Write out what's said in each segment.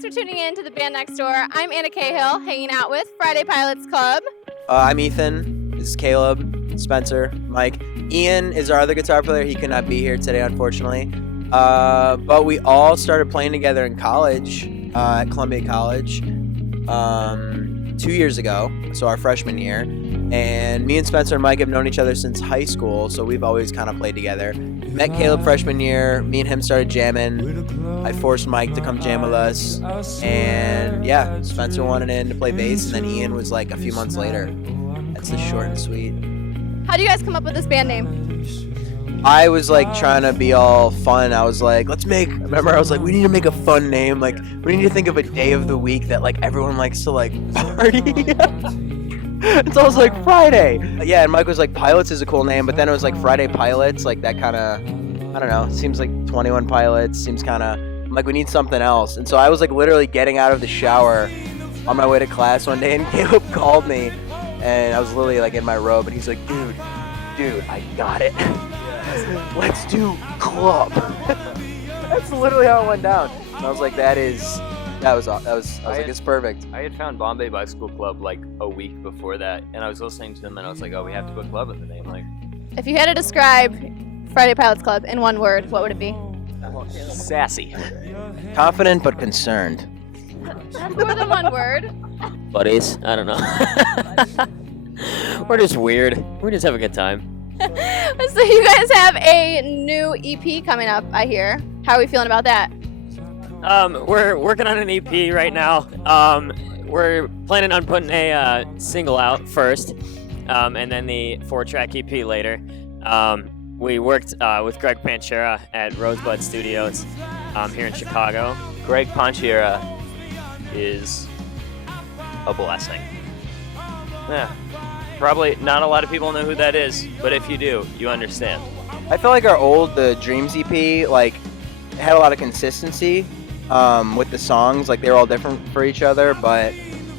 Thanks for tuning in to the band next door. I'm Anna Cahill, hanging out with Friday Pilots Club. I'm Ethan. This is Caleb, Spencer, Mike. Ian is our other guitar player. He could not be here today, unfortunately. But we all started playing together in college, at Columbia College, 2 years ago, so our freshman year. And me and Spencer and Mike have known each other since high school, so we've always kind of played together. Met Caleb freshman year. Me and him started jamming. I forced Mike to come jam with us. And yeah, Spencer wanted in to play bass, and then Ian was like a few months later. That's the short and sweet. How do you guys come up with this band name? I was like trying to be all fun. I was like, remember I was like, we need to make a fun name. Like, we need to think of a day of the week that like everyone likes to like party. It's always like Friday. Yeah, and Mike was like, Pilots is a cool name, but then it was like Friday Pilots, like that kind of, I don't know, seems like 21 Pilots, seems kind of, like we need something else. And so I was like literally getting out of the shower on my way to class one day, and Caleb called me, and I was literally like in my robe, and he's like, dude, I got it. Let's do club. That's literally how it went down. And I was like, I was like, it's perfect. I had found Bombay Bicycle Club like a week before that, and I was listening to them, and I was like, oh, we have to put club in the name. Like, If you had to describe Friday Pilots Club in one word, what would it be? sassy. Confident but concerned. That's more than one word. Buddies, I don't know. We're just weird. We just have a good time. So you guys have a new EP coming up, I hear. How are we feeling about that? We're working on an EP right now. We're planning on putting a single out first, and then the 4-track EP later. We worked with Greg Panchera at Rosebud Studios here in Chicago. Greg Panchera is a blessing. Yeah, probably not a lot of people know who that is, but if you do, you understand. I feel like the Dreams EP, like, had a lot of consistency with the songs. Like, they were all different for each other, but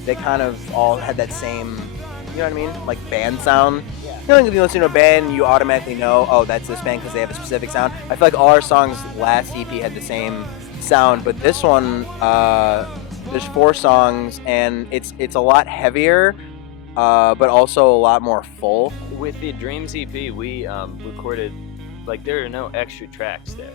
they kind of all had that same, you know what I mean? Like, band sound. You know, like if you listen to a band, you automatically know, oh, that's this band because they have a specific sound. I feel like all our songs last EP had the same sound, but this one, there's 4 songs, and it's a lot heavier, but also a lot more full. With the Dreams EP, we recorded, like, there are no extra tracks there.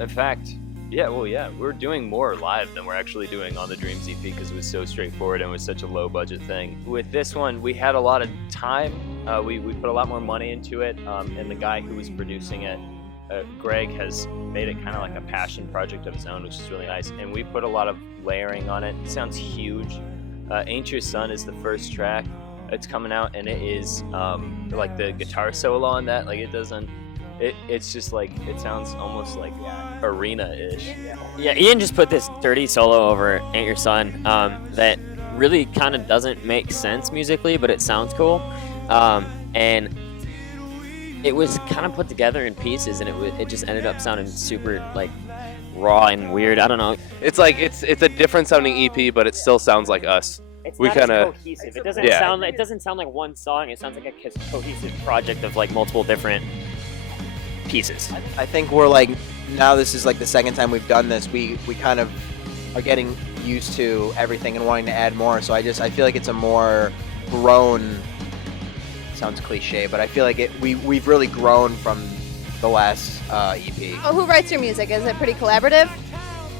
In fact, we're doing more live than we're actually doing on the Dreams EP because it was so straightforward and it was such a low budget thing. With this one, we had a lot of time. We put a lot more money into it, and the guy who was producing it, Greg, has made it kind of like a passion project of his own, which is really nice. And we put a lot of layering on it. It sounds huge. Ain't Your Son is the first track. It's coming out, and it is like the guitar solo on that. Like, it's just like, it sounds almost like arena-ish. Yeah, Ian just put this dirty solo over Ain't Your Son that really kind of doesn't make sense musically, but it sounds cool. And it was kind of put together in pieces, and it just ended up sounding super like raw and weird. I don't know. It's like it's a different sounding EP, but it still sounds like us. It's we not kinda, as cohesive. It doesn't sound like one song. It sounds like a cohesive project of like multiple different pieces. I think we're like, now this is like the second time we've done this, we kind of are getting used to everything and wanting to add more, so I feel like it's a more grown, sounds cliche, but I feel like we've really grown from the last EP. Oh, who writes your music? Is it pretty collaborative?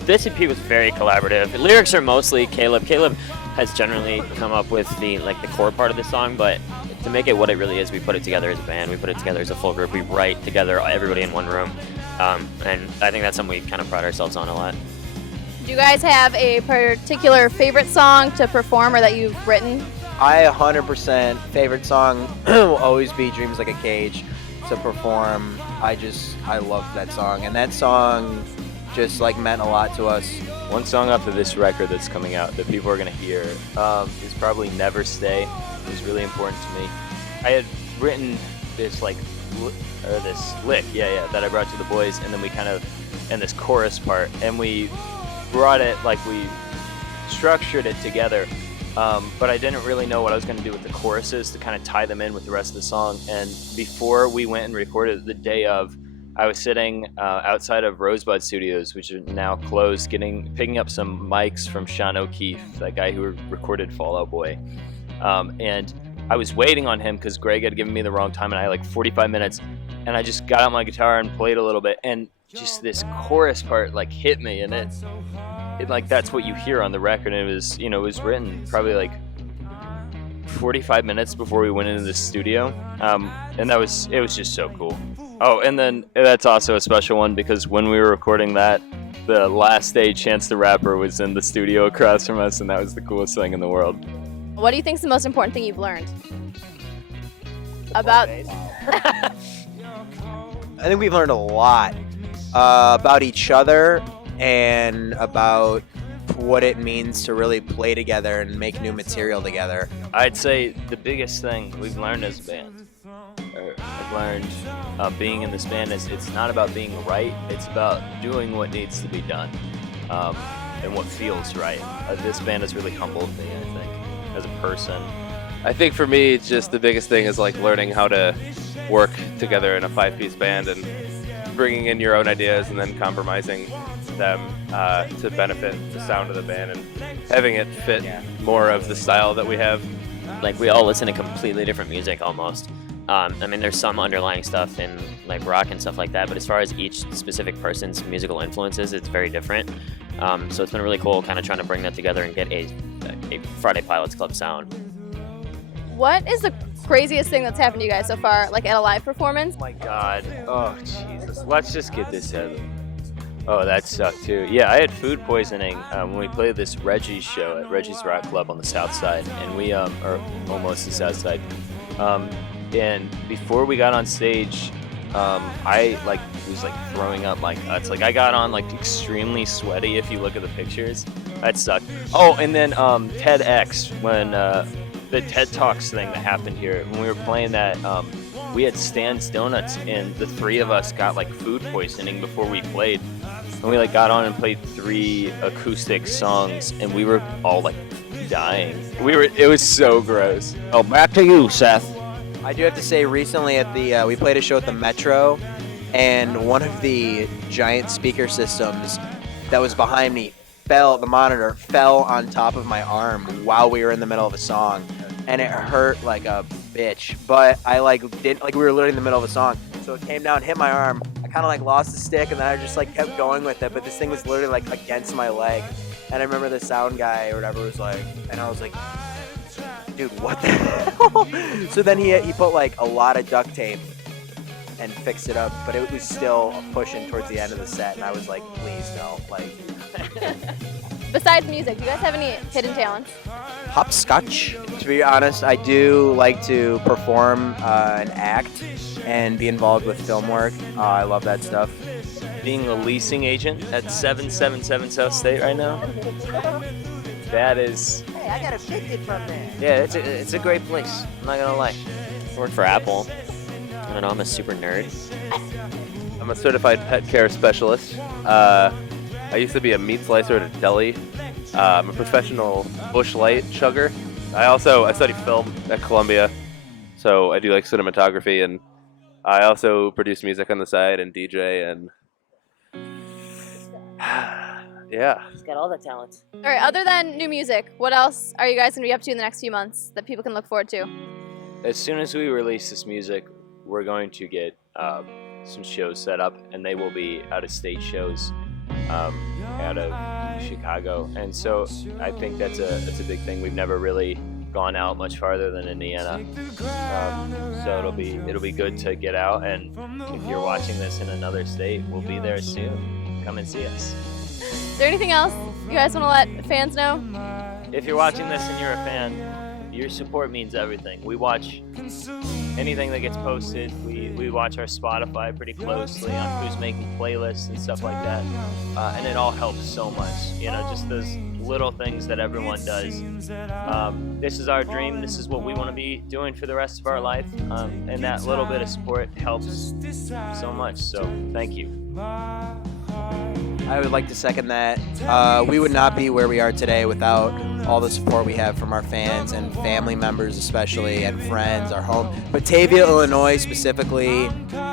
This EP was very collaborative. The lyrics are mostly Caleb. Caleb has generally come up with the core part of the song, but to make it what it really is, we put it together as a band. We put it together as a full group. We write together, everybody in one room, and I think that's something we kind of pride ourselves on a lot. Do you guys have a particular favorite song to perform or that you've written? I 100% favorite song will always be Dreams Like a Cage to perform. I love that song, and that song just like meant a lot to us. One song off of this record that's coming out that people are going to hear is probably Never Stay. It was really important to me. I had written this lick, that I brought to the boys, and then and this chorus part, and we brought it, like we structured it together, but I didn't really know what I was going to do with the choruses to kind of tie them in with the rest of the song. And before we went and recorded the day of, I was sitting outside of Rosebud Studios, which are now closed, picking up some mics from Sean O'Keefe, that guy who recorded Fall Out Boy. And I was waiting on him because Greg had given me the wrong time, and I had like 45 minutes. And I just got out my guitar and played a little bit, and just this chorus part like hit me, and it like that's what you hear on the record. And it was, you know, it was written probably like 45 minutes before we went into the studio, and it was just so cool. Oh, and then that's also a special one because when we were recording that, the last day Chance the Rapper was in the studio across from us, and that was the coolest thing in the world. What do you think is the most important thing you've learned about? I think we've learned a lot about each other and about what it means to really play together and make new material together. I'd say the biggest thing we've learned as a band, or I've learned being in this band, is it's not about being right, it's about doing what needs to be done and what feels right. This band has really humbled me, I think, as a person. I think for me, just the biggest thing is like learning how to work together in a 5-piece band and bringing in your own ideas and then compromising them to benefit the sound of the band and having it fit more of the style that we have. Like, we all listen to completely different music almost. I mean, there's some underlying stuff in like rock and stuff like that, but as far as each specific person's musical influences, it's very different. So it's been really cool kind of trying to bring that together and get a Friday Pilots Club sound. What is the craziest thing that's happened to you guys so far, like at a live performance? Oh my God. Oh, Jesus. Let's just get this out of the way. Oh, that sucked too. Yeah, I had food poisoning when we played this Reggie's show at Reggie's Rock Club on the south side, and we, or almost the south side. And before we got on stage, I was throwing up my guts. Like, I got on extremely sweaty if you look at the pictures. That sucked. Oh, and then TEDx, when the TED Talks thing that happened here, when we were playing that, we had Stan's Donuts, and the three of us got food poisoning before we played. And we got on and played 3 acoustic songs, and we were all dying. It was so gross. Oh, back to you, Seth. I do have to say, recently at the we played a show at the Metro, and one of the giant speaker systems that was behind me the monitor fell on top of my arm while we were in the middle of a song, and it hurt like a bitch. But I we were literally in the middle of a song, so it came down, hit my arm. I kind of lost the stick, and then I just kept going with it. But this thing was literally against my leg, and I remember the sound guy or whatever was and I was like, dude, what the hell? So then he put a lot of duct tape and fixed it up, but it was still pushing towards the end of the set, and I was like, please no. Besides music, do you guys have any hidden talents? Hopscotch. To be honest, I do like to perform and act and be involved with film work. I love that stuff. Being a leasing agent at 777 South State right now. That is... Hey, I got evicted from there. Yeah, it's a great place. I'm not gonna lie. I work for Apple. I don't know, I'm a super nerd. I'm a certified pet care specialist. I used to be a meat slicer at a deli. I'm a professional bush light chugger. I study film at Columbia, so I do cinematography, and I also produce music on the side and DJ, and yeah. He's got all the talents. All right, other than new music, what else are you guys going to be up to in the next few months that people can look forward to? As soon as we release this music, we're going to get some shows set up, and they will be out-of-state shows out of Chicago. And so I think that's a big thing. We've never really gone out much farther than Indiana. So it'll be good to get out, and if you're watching this in another state, we'll be there soon. Come and see us. Is there anything else you guys want to let fans know? If you're watching this and you're a fan, your support means everything. We watch anything that gets posted. We watch our Spotify pretty closely on who's making playlists and stuff like that. And it all helps so much. Just those little things that everyone does. This is our dream. This is what we want to be doing for the rest of our life. And that little bit of support helps so much. So thank you. I would like to second that. We would not be where we are today without all the support we have from our fans and family members especially, and friends, our home. Batavia, Illinois specifically,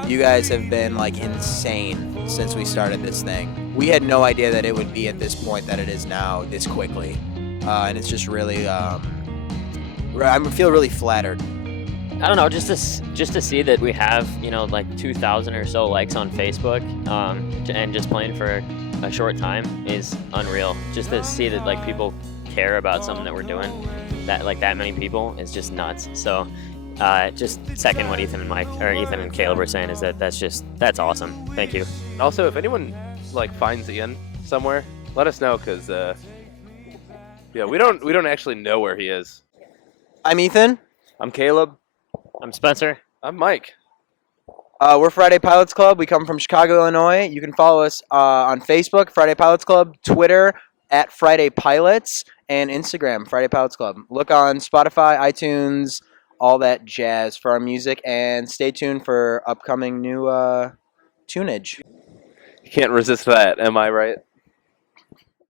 you guys have been like insane since we started this thing. We had no idea that it would be at this point that it is now this quickly. And it's just really, I feel really flattered. I don't know, just to see that we have, you know, like 2,000 or so likes on Facebook, and just playing for a short time is unreal. Just to see that like people care about something that we're doing, that many people is just nuts. So just second what Ethan and Caleb were saying is that's awesome. Thank you. And also, if anyone like finds Ian somewhere, let us know, because yeah, we don't actually know where he is. I'm Ethan. I'm Caleb. I'm Spencer. I'm Mike. We're Friday Pilots Club. We come from Chicago, Illinois. You can follow us on Facebook, Friday Pilots Club, Twitter at Friday Pilots, and Instagram, Friday Pilots Club. Look on Spotify, iTunes, all that jazz for our music, and stay tuned for upcoming new tunage. You can't resist that, am I right?